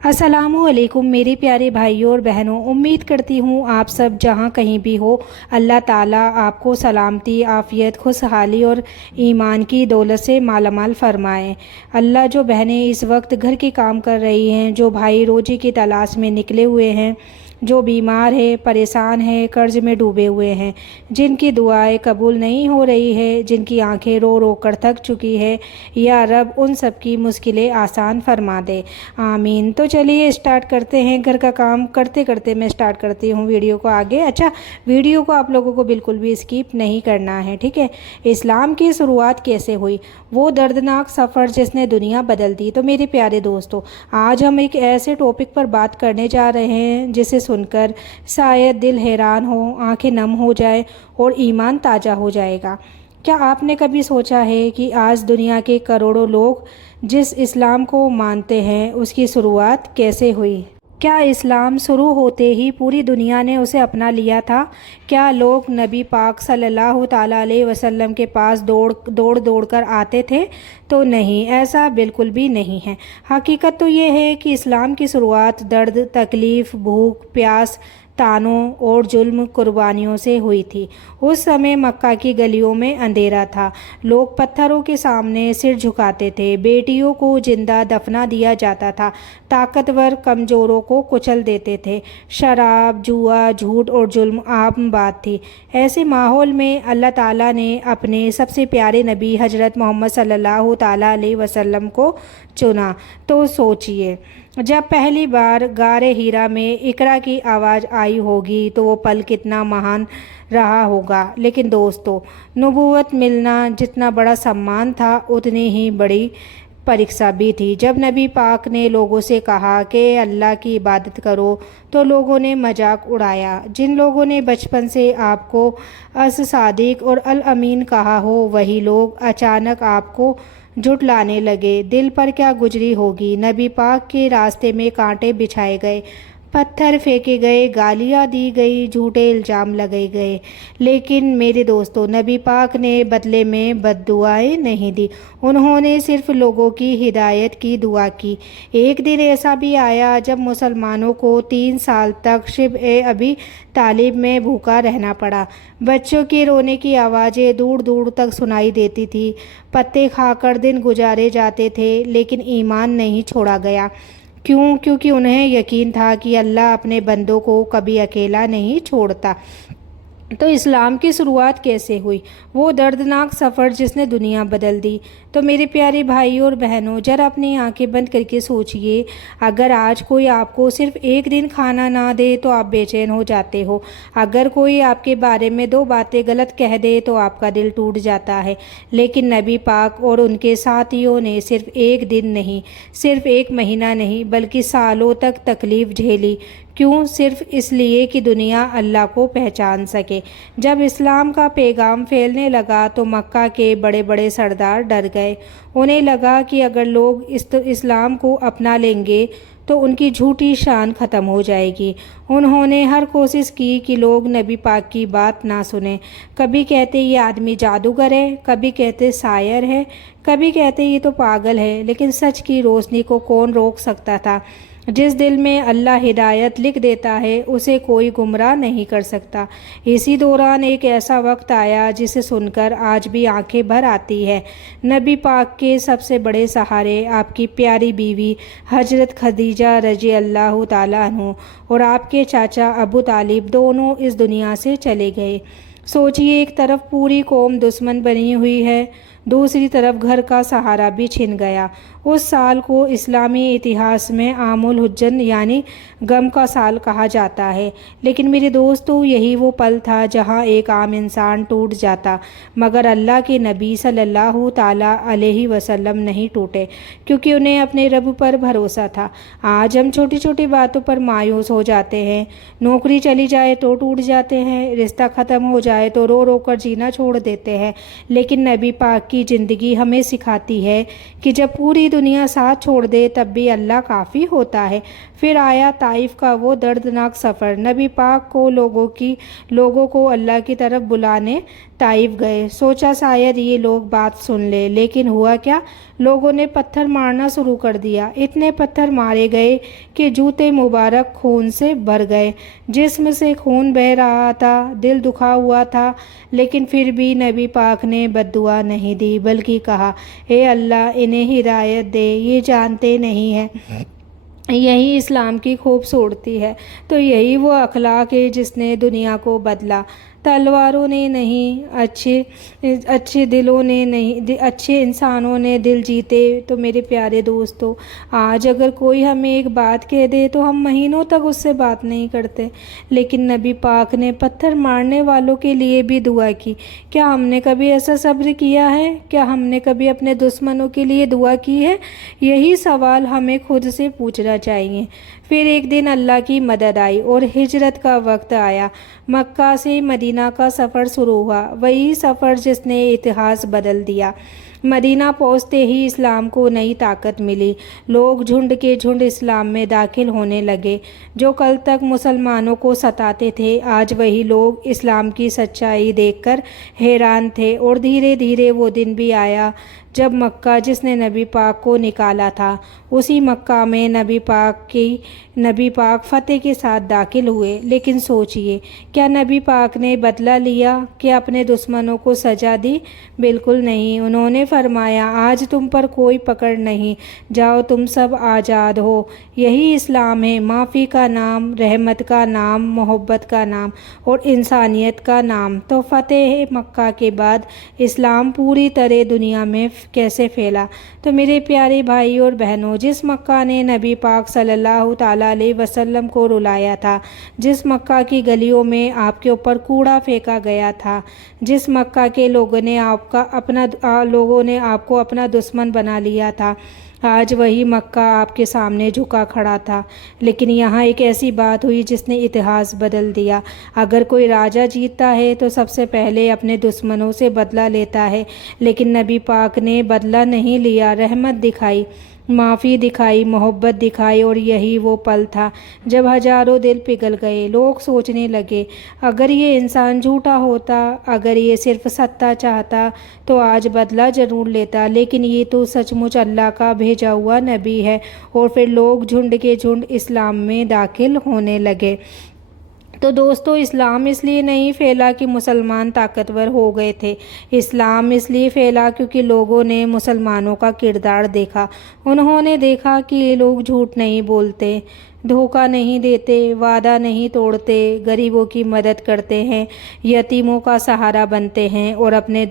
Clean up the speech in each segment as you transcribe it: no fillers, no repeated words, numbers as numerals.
अस्सलामुअलैकुम मेरे प्यारे भाइयों और बहनों। उम्मीद करती हूँ आप सब जहाँ कहीं भी हो अल्लाह ताला आपको सलामती, आफ़ियत, खुशहाली और ईमान की दौलत से मालामाल फ़रमाए। अल्लाह, जो बहनें इस वक्त घर के काम कर रही हैं, जो भाई रोज़ी की तलाश में निकले हुए हैं, जो बीमार है, परेशान है, कर्ज़ में डूबे हुए हैं, जिनकी दुआएं कबूल नहीं हो रही है, जिनकी आंखें रो रो कर थक चुकी है, या रब उन सब की मुश्किलें आसान फरमा दे। आमीन। तो चलिए स्टार्ट करते हैं। घर का काम करते करते मैं स्टार्ट करती हूँ वीडियो को आगे। अच्छा, वीडियो को आप लोगों को बिल्कुल भी स्किप नहीं करना है, ठीक है। इस्लाम की शुरुआत कैसे हुई, वो दर्दनाक सफ़र जिसने दुनिया बदल दी। तो मेरे प्यारे दोस्तों, आज हम एक ऐसे टॉपिक पर बात करने जा रहे हैं जिसे सुनकर शायद दिल हैरान हो, आंखें नम हो जाए और ईमान ताज़ा हो जाएगा। क्या आपने कभी सोचा है कि आज दुनिया के करोड़ों लोग जिस इस्लाम को मानते हैं उसकी शुरुआत कैसे हुई? क्या इस्लाम शुरू होते ही पूरी दुनिया ने उसे अपना लिया था? क्या लोग नबी पाक सल्लल्लाहु ताला अलैहि वसल्लम के पास दौड़ कर आते थे? तो नहीं, ऐसा बिल्कुल भी नहीं है। हकीकत तो ये है कि इस्लाम की शुरुआत दर्द, तकलीफ़, भूख, प्यास, तानों और जुल्म कुर्बानियों से हुई थी। उस समय मक्का की गलियों में अंधेरा था। लोग पत्थरों के सामने सिर झुकाते थे, बेटियों को जिंदा दफना दिया जाता था, ताकतवर कमज़ोरों को कुचल देते थे। शराब, जुआ, झूठ और जुल्म आम बात थी। ऐसे माहौल में अल्लाह ताला ने अपने सबसे प्यारे नबी हज़रत मोहम्मद सल्लल्लाहु ताला अलैहि वसल्लम को चुना। तो सोचिए, जब पहली बार गारे हीरा में इकरा की आवाज़ आई होगी तो वो पल कितना महान रहा होगा। लेकिन दोस्तों, नबूवत मिलना जितना बड़ा सम्मान था उतनी ही बड़ी परीक्षा भी थी। जब नबी पाक ने लोगों से कहा कि अल्लाह की इबादत करो तो लोगों ने मजाक उड़ाया। जिन लोगों ने बचपन से आपको अस सादिक और अल अमीन कहा हो, वही लोग अचानक आपको झुठलाने लगे। दिल पर क्या गुजरी होगी। नबी पाक के रास्ते में कांटे बिछाए गए, पत्थर फेंके गए, गालियाँ दी गई, झूठे इल्ज़ाम लगाए गए। लेकिन मेरे दोस्तों, नबी पाक ने बदले में बद्दुआएं नहीं दी। उन्होंने सिर्फ लोगों की हिदायत की दुआ की। एक दिन ऐसा भी आया जब मुसलमानों को 3 साल तक शिब अभी तालिब में भूखा रहना पड़ा। बच्चों के रोने की आवाज़ें दूर दूर तक सुनाई देती थी। पत्ते खाकर दिन गुजारे जाते थे, लेकिन ईमान नहीं छोड़ा गया। क्यों? क्योंकि उन्हें यकीन था कि अल्लाह अपने बंदों को कभी अकेला नहीं छोड़ता। तो इस्लाम की शुरुआत कैसे हुई, वो दर्दनाक सफ़र जिसने दुनिया बदल दी। तो मेरे प्यारे भाइयों और बहनों, जरा अपनी आंखें बंद करके सोचिए, अगर आज कोई आपको सिर्फ एक दिन खाना ना दे तो आप बेचैन हो जाते हो। अगर कोई आपके बारे में 2 बातें गलत कह दे तो आपका दिल टूट जाता है। लेकिन नबी पाक और उनके साथियों ने सिर्फ एक दिन नहीं, सिर्फ एक महीना नहीं, बल्कि सालों तक तकलीफ़ झेली। क्यों? सिर्फ इसलिए कि दुनिया अल्लाह को पहचान सके। जब इस्लाम का पैगाम फैलने लगा तो मक्का के बड़े बड़े सरदार डर गए। उन्हें लगा कि अगर लोग इस्लाम को अपना लेंगे तो उनकी झूठी शान ख़त्म हो जाएगी। उन्होंने हर कोशिश की कि लोग नबी पाक की बात ना सुने। कभी कहते ये आदमी जादूगर है, कभी कहते शायर है, कभी कहते ये तो पागल है। लेकिन सच की रोशनी को कौन रोक सकता था? जिस दिल में अल्लाह हिदायत लिख देता है उसे कोई गुमराह नहीं कर सकता। इसी दौरान एक ऐसा वक्त आया जिसे सुनकर आज भी आंखें भर आती है। नबी पाक के सबसे बड़े सहारे आपकी प्यारी बीवी हजरत खदीजा रजी अल्लाह ताला अन्हु और आपके चाचा अबू तालिब दोनों इस दुनिया से चले गए। सोचिए, एक तरफ पूरी कौम दुश्मन बनी हुई है, दूसरी तरफ घर का सहारा भी छिन गया। उस साल को इस्लामी इतिहास में आमुल हुज्जन यानी गम का साल कहा जाता है। लेकिन मेरे दोस्तों, यही वो पल था जहां एक आम इंसान टूट जाता, मगर अल्लाह के नबी सल्लल्लाहु ताला अलैहि वसल्लम नहीं टूटे, क्योंकि उन्हें अपने रब पर भरोसा था। आज हम छोटी छोटी बातों पर मायूस हो जाते हैं। नौकरी चली जाए तो टूट जाते हैं, रिश्ता ख़त्म हो जाए तो रो रो कर जीना छोड़ देते हैं। लेकिन नबी पाक کی زندگی ہمیں سکھاتی ہے کہ جب پوری دنیا ساتھ چھوڑ دے تب بھی اللہ کافی ہوتا ہے۔ پھر آیا طائف کا وہ دردناک سفر۔ نبی پاک کو لوگوں کو اللہ کی طرف بلانے طائف گئے۔ سوچا شاید یہ لوگ بات سن لے، لیکن ہوا کیا؟ لوگوں نے پتھر مارنا شروع کر دیا۔ اتنے پتھر مارے گئے کہ جوتے مبارک خون سے بھر گئے، جسم سے خون بہہ رہا تھا، دل دکھا ہوا تھا، لیکن پھر بھی نبی پاک نے بد دعا نہیں دی، بلکہ کہا، اے اللہ انہیں ہدایت دے، یہ جانتے نہیں ہیں۔ یہی اسلام کی خوبصورتی ہے۔ تو یہی وہ اخلاق ہے جس نے دنیا کو بدلا۔ تلواروں نے نہیں، اچھے انسانوں نے دل جیتے۔ تو میرے پیارے دوستو، آج اگر کوئی ہمیں ایک بات کہہ دے تو ہم مہینوں تک اس سے بات نہیں کرتے، لیکن نبی پاک نے پتھر مارنے والوں کے لیے بھی دعا کی۔ کیا ہم نے کبھی ایسا صبر کیا ہے؟ کیا ہم نے کبھی اپنے دشمنوں کے لیے دعا کی ہے؟ یہی سوال ہمیں خود سے پوچھنا چاہیے۔ پھر ایک دن اللہ کی مدد آئی اور ہجرت کا وقت آیا۔ مکہ سے مدینہ کا سفر شروع ہوا، وہی سفر جس نے اتہاس بدل دیا۔ مدینہ پہنچتے ہی اسلام کو نئی طاقت ملی۔ لوگ جھنڈ کے جھنڈ اسلام میں داخل ہونے لگے۔ جو کل تک مسلمانوں کو ستاتے تھے، آج وہی لوگ اسلام کی سچائی دیکھ کر حیران تھے۔ اور دھیرے دھیرے وہ دن بھی آیا جب مکہ جس نے نبی پاک کو نکالا تھا، اسی مکہ میں نبی پاک فتح کے ساتھ داخل ہوئے۔ لیکن سوچئے، کیا نبی پاک نے بدلہ لیا؟ کیا اپنے دشمنوں کو سزا دی؟ بالکل نہیں۔ انہوں نے فرمایا، آج تم پر کوئی پکڑ نہیں، جاؤ تم سب آزاد ہو۔ یہی اسلام ہے، معافی کا نام، رحمت کا نام، محبت کا نام اور انسانیت کا نام۔ تو فتح مکہ کے بعد اسلام پوری طرح دنیا میں کیسے پھیلا؟ تو میرے پیارے بھائی اور بہنوں، جس مکہ نے نبی پاک صلی اللہ تعالیٰ علیہ وسلم کو رلایا تھا، جس مکہ کی گلیوں میں آپ کے اوپر کوڑا پھینکا گیا تھا، جس مکہ کے لوگوں نے آپ کو اپنا دشمن بنا لیا تھا، آج وہی مکہ آپ کے سامنے جھکا کھڑا تھا۔ لیکن یہاں ایک ایسی بات ہوئی جس نے اتہاس بدل دیا۔ اگر کوئی راجہ جیتتا ہے تو سب سے پہلے اپنے دشمنوں سے بدلہ لیتا ہے، لیکن نبی پاک نے بدلہ نہیں لیا، رحمت دکھائی، معافی دکھائی، محبت دکھائی۔ اور یہی وہ پل تھا جب ہزاروں دل پگھل گئے۔ لوگ سوچنے لگے، اگر یہ انسان جھوٹا ہوتا، اگر یہ صرف ستا چاہتا تو آج بدلہ ضرور لیتا، لیکن یہ تو سچ مچ اللہ کا بھیجا ہوا نبی ہے۔ اور پھر لوگ جھنڈ کے جھنڈ اسلام میں داخل ہونے لگے۔ تو دوستو، اسلام اس لیے نہیں پھیلا کہ مسلمان طاقتور ہو گئے تھے۔ اسلام اس لیے پھیلا کیونکہ لوگوں نے مسلمانوں کا کردار دیکھا۔ انہوں نے دیکھا کہ یہ لوگ جھوٹ نہیں بولتے، دھوکہ نہیں دیتے، وعدہ نہیں توڑتے، غریبوں کی مدد کرتے ہیں، یتیموں کا سہارا بنتے ہیں اور اپنے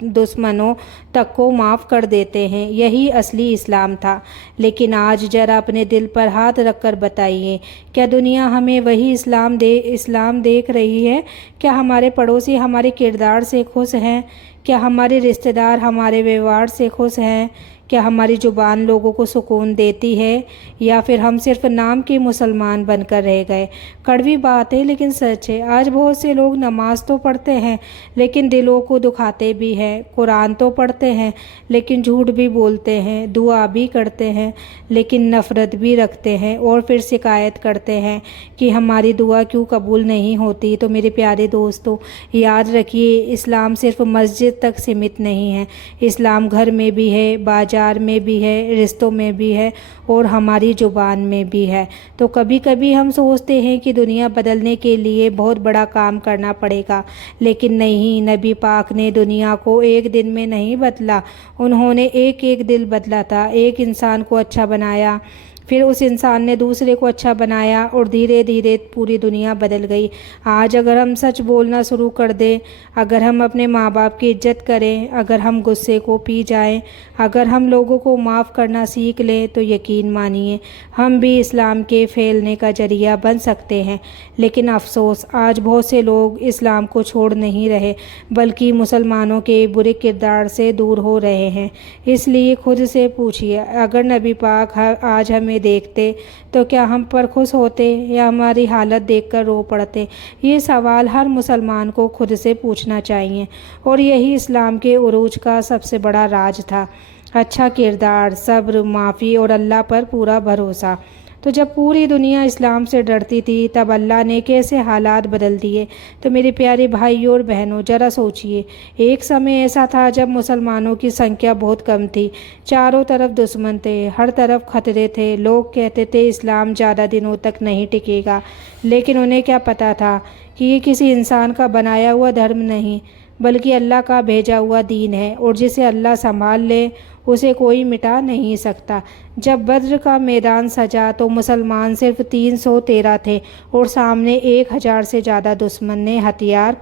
دشمنوں تک کو معاف کر دیتے ہیں۔ یہی اصلی اسلام تھا۔ لیکن آج ذرا اپنے دل پر ہاتھ رکھ کر بتائیے، کیا دنیا ہمیں وہی اسلام دیکھ رہی ہے؟ کیا ہمارے پڑوسی ہمارے کردار سے خوش ہیں؟ کیا ہمارے رشتہ دار ہمارے ویوہار سے خوش ہیں؟ کیا ہماری زبان لوگوں کو سکون دیتی ہے، یا پھر ہم صرف نام کے مسلمان بن کر رہ گئے؟ کڑوی بات ہے لیکن سچ ہے۔ آج بہت سے لوگ نماز تو پڑھتے ہیں لیکن دلوں کو دکھاتے بھی ہیں، قرآن تو پڑھتے ہیں لیکن جھوٹ بھی بولتے ہیں، دعا بھی کرتے ہیں لیکن نفرت بھی رکھتے ہیں، اور پھر شکایت کرتے ہیں کہ ہماری دعا کیوں قبول نہیں ہوتی۔ تو میرے پیارے دوستو، یاد رکھیے، اسلام صرف مسجد تک سمت نہیں ہے۔ اسلام گھر میں بھی ہے، بازار میں بھی ہے، رشتوں میں بھی ہے اور ہماری زبان میں بھی ہے۔ تو کبھی کبھی ہم سوچتے ہیں کہ دنیا بدلنے کے لیے بہت بڑا کام کرنا پڑے گا، لیکن نہیں، نبی پاک نے دنیا کو ایک دن میں نہیں بدلا۔ انہوں نے ایک دل بدلا تھا، ایک انسان کو اچھا بنایا، پھر اس انسان نے دوسرے کو اچھا بنایا اور دھیرے دھیرے پوری دنیا بدل گئی۔ آج اگر ہم سچ بولنا شروع کر دیں، اگر ہم اپنے ماں باپ کی عزت کریں، اگر ہم غصے کو پی جائیں، اگر ہم لوگوں کو معاف کرنا سیکھ لیں، تو یقین مانیے ہم بھی اسلام کے پھیلنے کا ذریعہ بن سکتے ہیں۔ لیکن افسوس، آج بہت سے لوگ اسلام کو چھوڑ نہیں رہے بلکہ مسلمانوں کے برے کردار سے دور ہو رہے ہیں۔ اس لیے خود سے پوچھئے، اگر نبی پاک آج ہمیں हमें देखते तो क्या हम पर खुश होते या हमारी हालत देखकर रो पड़ते? ये सवाल हर मुसलमान को खुद से पूछना चाहिए। और यही इस्लाम के उरूज का सबसे बड़ा राज था। अच्छा किरदार, सब्र, माफ़ी और अल्लाह पर पूरा भरोसा। तो जब पूरी दुनिया इस्लाम से डरती थी तब अल्लाह ने कैसे हालात बदल दिए। तो मेरे प्यारे भाइयों और बहनों, ज़रा सोचिए, एक समय ऐसा था जब मुसलमानों की संख्या बहुत कम थी, चारों तरफ दुश्मन थे, हर तरफ खतरे थे। लोग कहते थे इस्लाम ज़्यादा दिनों तक नहीं टिकेगा, लेकिन उन्हें क्या पता था कि ये किसी इंसान का बनाया हुआ धर्म नहीं बल्कि अल्लाह का भेजा हुआ दीन है, और जिसे अल्लाह संभाल ले उसे कोई मिटा नहीं सकता। जब बद्र का मैदान सजा तो मुसलमान सिर्फ 313 थे और सामने 1000 से ज़्यादा दुश्मन ने हथियार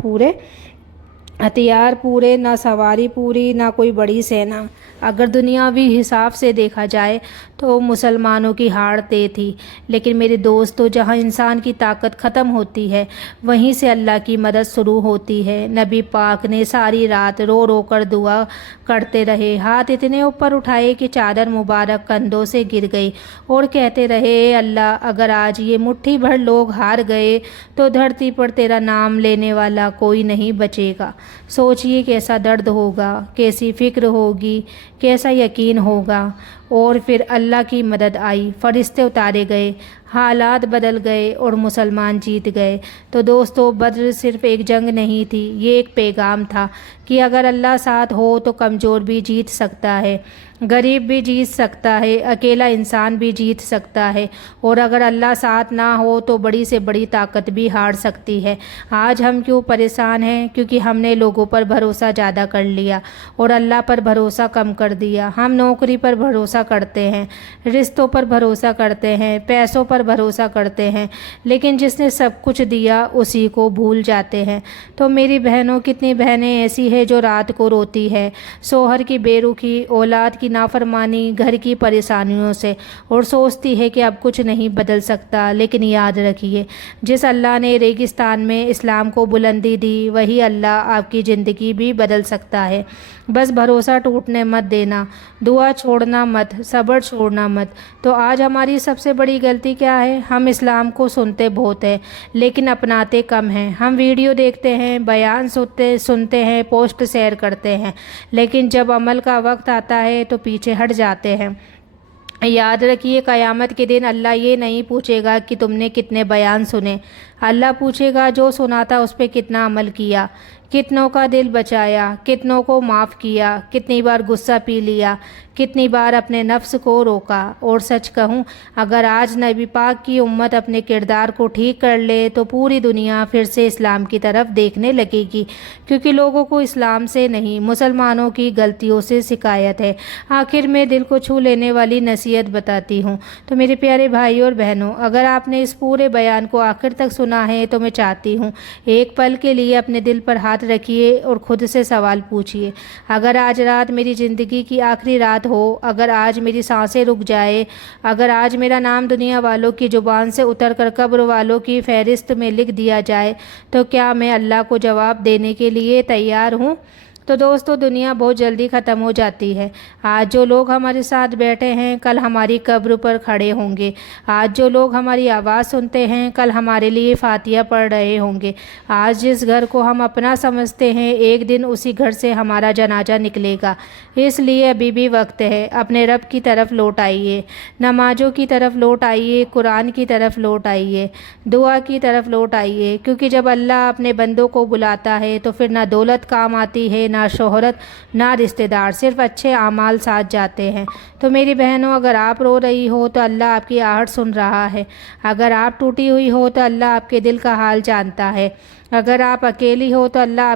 पूरे, ना सवारी पूरी, ना कोई बड़ी सेना। अगर दुनियावी हिसाब से देखा जाए तो मुसलमानों की हार तय थी। लेकिन मेरे दोस्तों, जहाँ इंसान की ताकत ख़त्म होती है वहीं से अल्लाह की मदद शुरू होती है। नबी पाक ने सारी रात रो रो कर दुआ करते रहे, हाथ इतने ऊपर उठाए कि चादर मुबारक कंधों से गिर गई, और कहते रहे, ए अल्लाह, अगर आज ये मुट्ठी भर लोग हार गए तो धरती पर तेरा नाम लेने वाला कोई नहीं बचेगा। सोचिए कैसा दर्द होगा, कैसी फ़िक्र होगी, कैसा यकीन होगा। और फिर अल्लाह की मदद आई, फरिश्ते उतारे गए, हालात बदल गए और मुसलमान जीत गए। तो दोस्तों, बद्र सिर्फ एक जंग नहीं थी, ये एक पैगाम था कि अगर अल्लाह साथ हो तो कमज़ोर भी जीत सकता है, गरीब भी जीत सकता है, अकेला इंसान भी जीत सकता है, और अगर अल्लाह साथ ना हो तो बड़ी से बड़ी ताकत भी हार सकती है। आज हम क्यों परेशान हैं? क्योंकि हमने लोगों पर भरोसा ज़्यादा कर लिया और अल्लाह पर भरोसा कम कर दिया। हम नौकरी पर भरोसा करते हैं, रिश्तों पर भरोसा करते हैं, पैसों पर भरोसा करते हैं, लेकिन जिसने सब कुछ दिया उसी को भूल जाते हैं। तो मेरी बहनों, कितनी बहनें ऐसी हैं जो रात को रोती है शोहर की बेरुखी, औलाद की नाफरमानी, घर की परेशानियों से, और सोचती है कि अब कुछ नहीं बदल सकता। लेकिन याद रखिए, जिस अल्लाह ने रेगिस्तान में इस्लाम को बुलंदी दी वही अल्लाह आपकी ज़िंदगी भी बदल सकता है। बस भरोसा टूटने मत देना, दुआ छोड़ना मत, सब्र छोड़ना मत। तो आज हमारी सबसे बड़ी गलती क्या है? हम इस्लाम को सुनते बहुत हैं लेकिन अपनाते कम हैं। हम वीडियो देखते हैं, बयान सुनते हैं, पोस्ट शेयर करते हैं, लेकिन जब अमल का वक्त आता है तो पीछे हट जाते हैं। याद रखिए, क़यामत के दिन अल्लाह ये नहीं पूछेगा कि तुमने कितने बयान सुने, अल्लाह पूछेगा जो सुना था उस पर कितना अमल किया, कितनों का दिल बचाया, कितनों को माफ़ किया, कितनी बार गुस्सा पी लिया, कितनी बार अपने नफ्स को रोका। और सच कहूँ, अगर आज नबी पाक की उम्मत अपने किरदार को ठीक कर ले तो पूरी दुनिया फिर से इस्लाम की तरफ देखने लगेगी, क्योंकि लोगों को इस्लाम से नहीं, मुसलमानों की गलतियों से शिकायत है। आखिर में दिल को छू लेने वाली नसीहत बताती हूँ। तो मेरे प्यारे भाइयों और बहनों, अगर आपने इस पूरे बयान को आखिर तक सुना है तो मैं चाहती हूँ एक पल के लिए अपने दिल पर हाथ रखिए और ख़ुद से सवाल पूछिए, अगर आज रात मेरी ज़िंदगी की आखिरी रात हो, अगर आज मेरी सांसें रुक जाए, अगर आज मेरा नाम दुनिया वालों की ज़ुबान से उतर कर कब्र वालों की फहरिस्त में लिख दिया जाए, तो क्या मैं अल्लाह को जवाब देने के लिए तैयार हूँ? तो दोस्तों, दुनिया बहुत जल्दी ख़त्म हो जाती है। आज जो लोग हमारे साथ बैठे हैं कल हमारी कब्र पर खड़े होंगे। आज जो लोग हमारी आवाज़ सुनते हैं कल हमारे लिए फातिया पढ़ रहे होंगे। आज जिस घर को हम अपना समझते हैं एक दिन उसी घर से हमारा जनाजा निकलेगा। इसलिए अभी भी वक्त है, अपने रब की तरफ लौट आइए, नमाज़ों की तरफ लौट आइए, कुरान की तरफ लौट आइए, दुआ की तरफ लौट आइए, क्योंकि जब अल्लाह अपने बंदों को बुलाता है तो फिर ना दौलत काम आती है, ना शोहरत, ना रिश्तेदार, सिर्फ अच्छे आमाल साथ जाते हैं। तो मेरी बहनों, अगर आप रो रही हो तो अल्लाह आपकी आहट सुन रहा है। अगर आप टूटी हुई हो तो अल्लाह आपके दिल का हाल जानता है। अगर आप अकेली हो तो अल्लाह